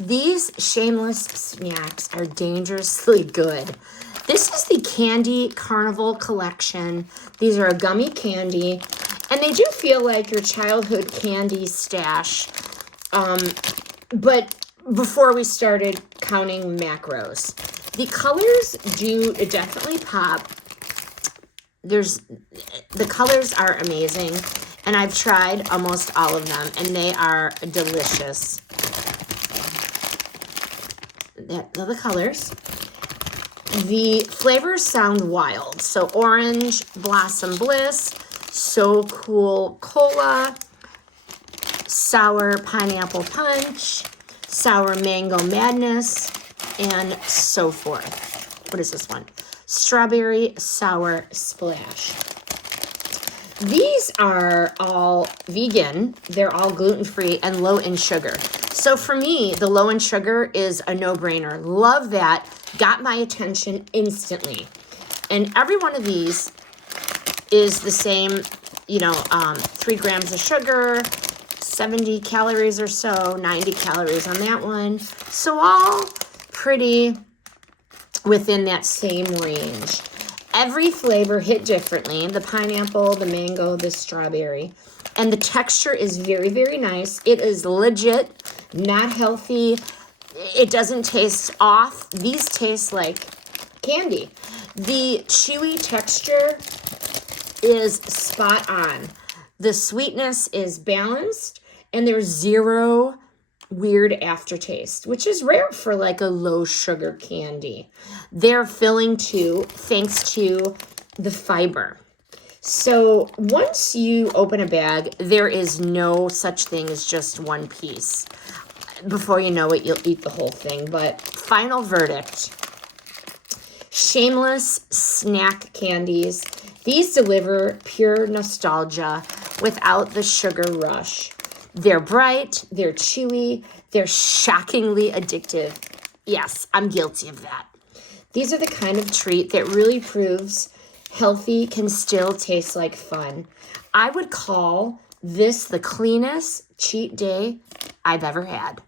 These Shameless snacks are dangerously good. This is the Candy Carnival collection. These are a gummy candy, and they do feel like your childhood candy stash. But before we started counting macros, the colors do definitely pop. The colors are amazing, and I've tried almost all of them, and they are delicious. They're the colors. The flavors sound wild. So orange, blossom bliss, so cool cola, sour pineapple punch, sour mango madness, and so forth. What is this one? Strawberry sour splash. These are all vegan. They're all gluten-free and low in sugar. So for me, the low in sugar is a no-brainer. Love that. Got my attention instantly. And every one of these is the same, 3 grams of sugar, 70 calories or so, 90 calories on that one. So all pretty within that same range. Every flavor hit differently. The pineapple, the mango, the strawberry. And the texture is very, very nice. It is legit, not healthy. It doesn't taste off. These taste like candy. The chewy texture is spot on. The sweetness is balanced, and there's zero weird aftertaste, which is rare for like a low sugar candy. They're filling too, thanks to the fiber. So once you open a bag, there is no such thing as just one piece. Before you know it, you'll eat the whole thing. But final verdict. Shameless snack candies. These deliver pure nostalgia without the sugar rush. They're bright, they're chewy, they're shockingly addictive. Yes, I'm guilty of that. These are the kind of treat that really proves healthy can still taste like fun. I would call this the cleanest cheat day I've ever had.